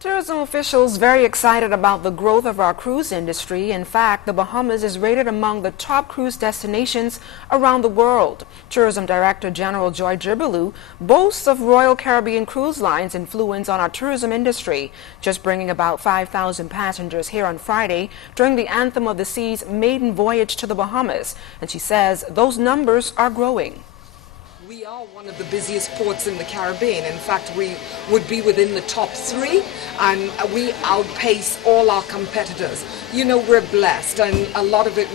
Tourism officials very excited about the growth of our cruise industry. In fact, the Bahamas is rated among the top cruise destinations around the world. Tourism Director General Joy Jibilu boasts of Royal Caribbean Cruise Line's influence on our tourism industry, just bringing about 5,000 passengers here on Friday during the Anthem of the Sea's maiden voyage to the Bahamas. And she says those numbers are growing. We are one of the busiest ports in the Caribbean. In fact, we would be within the top 3, and we outpace all our competitors. You know, we're blessed, and a lot of it,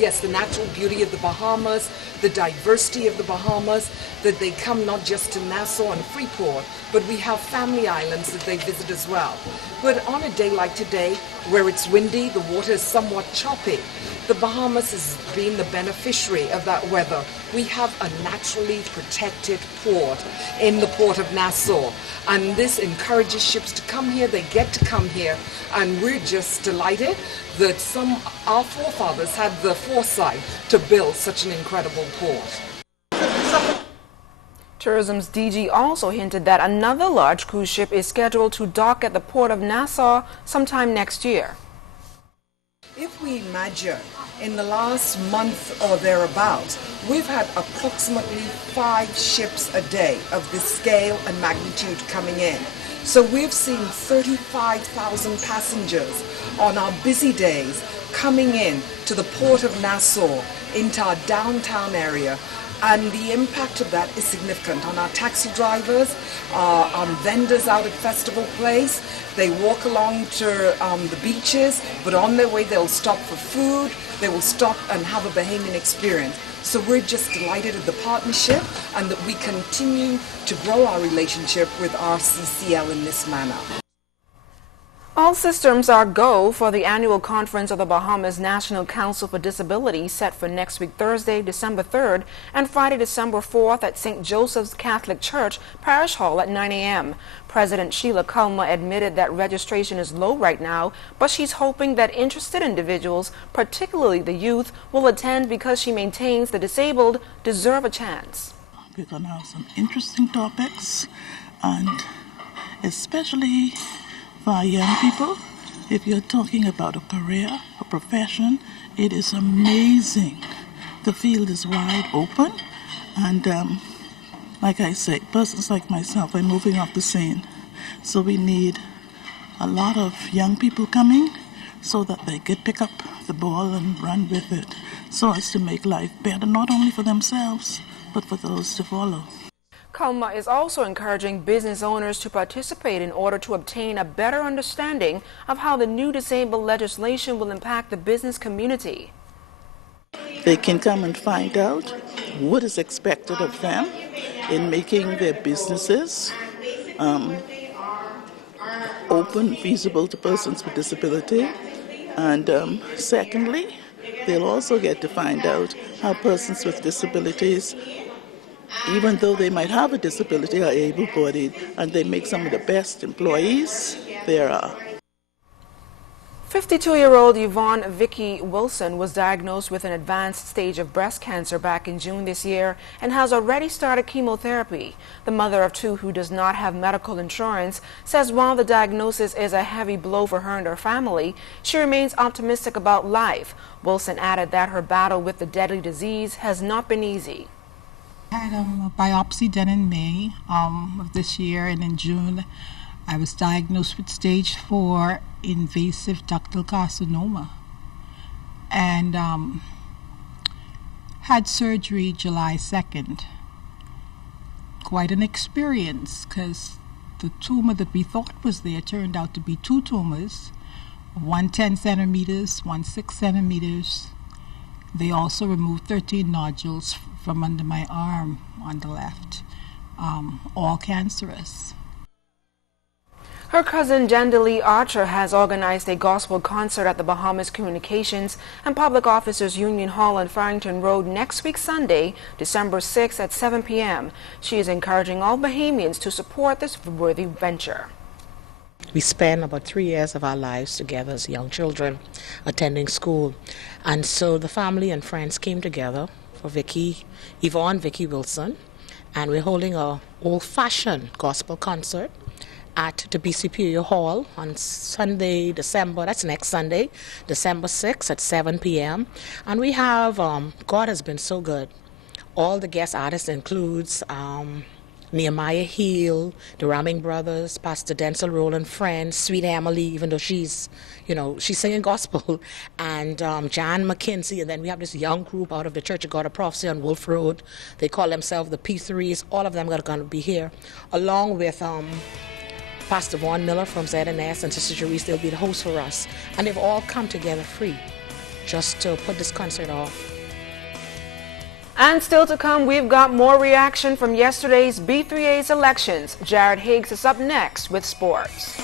yes, the natural beauty of the Bahamas, the diversity of the Bahamas, that they come not just to Nassau and Freeport, but we have family islands that they visit as well. But on a day like today, where it's windy, the water is somewhat choppy, the Bahamas has been the beneficiary of that weather. We have a naturally protected port in the port of Nassau, and this encourages ships to come here. They get to come here, and we're just delighted that our forefathers had the foresight to build such an incredible port. Tourism's DG also hinted that another large cruise ship is scheduled to dock at the port of Nassau sometime next year. If we imagine in the last month or thereabouts, we've had approximately 5 ships a day of this scale and magnitude coming in. So we've seen 35,000 passengers on our busy days coming in to the port of Nassau into our downtown area. And the impact of that is significant on our taxi drivers, on vendors out at Festival Place. They walk along to the beaches, but on their way they'll stop for food, they will stop and have a Bahamian experience. So we're just delighted at the partnership and that we continue to grow our relationship with RCCL in this manner. All systems are go for the annual conference of the Bahamas National Council for Disability set for next week, Thursday, December 3rd and Friday, December 4th at St. Joseph's Catholic Church, Parish Hall at 9 a.m. President Sheila Kulma admitted that registration is low right now, but she's hoping that interested individuals, particularly the youth, will attend because she maintains the disabled deserve a chance. We're going to have some interesting topics, and especially for young people, if you're talking about a career, a profession, it is amazing. The field is wide open, and like I say, persons like myself are moving up the scene. So we need a lot of young people coming so that they could pick up the ball and run with it, so as to make life better, not only for themselves, but for those to follow. Kulma is also encouraging business owners to participate in order to obtain a better understanding of how the new disabled legislation will impact the business community. They can come and find out what is expected of them in making their businesses open, feasible to persons with disability. And secondly, they'll also get to find out how persons with disabilities, even though they might have a disability, are able-bodied, and they make some of the best employees there are. 52-year-old Yvonne Vicky Wilson was diagnosed with an advanced stage of breast cancer back in June this year and has already started chemotherapy. The mother of 2 who does not have medical insurance says while the diagnosis is a heavy blow for her and her family, she remains optimistic about life. Wilson added that her battle with the deadly disease has not been easy. I had a biopsy done in May of this year, and in June I was diagnosed with stage 4 invasive ductal carcinoma, and had surgery July 2nd. Quite an experience, because the tumor that we thought was there turned out to be 2 tumors, one 10 centimeters, one 6 centimeters. They also removed 13 nodules from under my arm on the left, all cancerous. Her cousin Jandalee Archer has organized a gospel concert at the Bahamas Communications and Public Officers Union Hall on Farrington Road next week Sunday, December 6th at 7 p.m. She is encouraging all Bahamians to support this worthy venture. We spend about 3 years of our lives together as young children, attending school. And so the family and friends came together for Yvonne Vicky Wilson, and we're holding a old-fashioned gospel concert at the BCPU Hall on Sunday, that's next Sunday, December 6th at 7 p.m. And we have, God has been so good. All the guest artists includes Nehemiah Hill, the Ramming Brothers, Pastor Denzel Rowland Friends, Sweet Emily, even though she's singing gospel, and Jan McKinsey, and then we have this young group out of the Church of God of Prophecy on Wolf Road. They call themselves the P3s. All of them are going to be here, along with Pastor Vaughn Miller from ZNS and Sister Cherise. They'll be the host for us, and they've all come together free just to put this concert off. And still to come, we've got more reaction from yesterday's B3A's elections. Jared Higgs is up next with sports.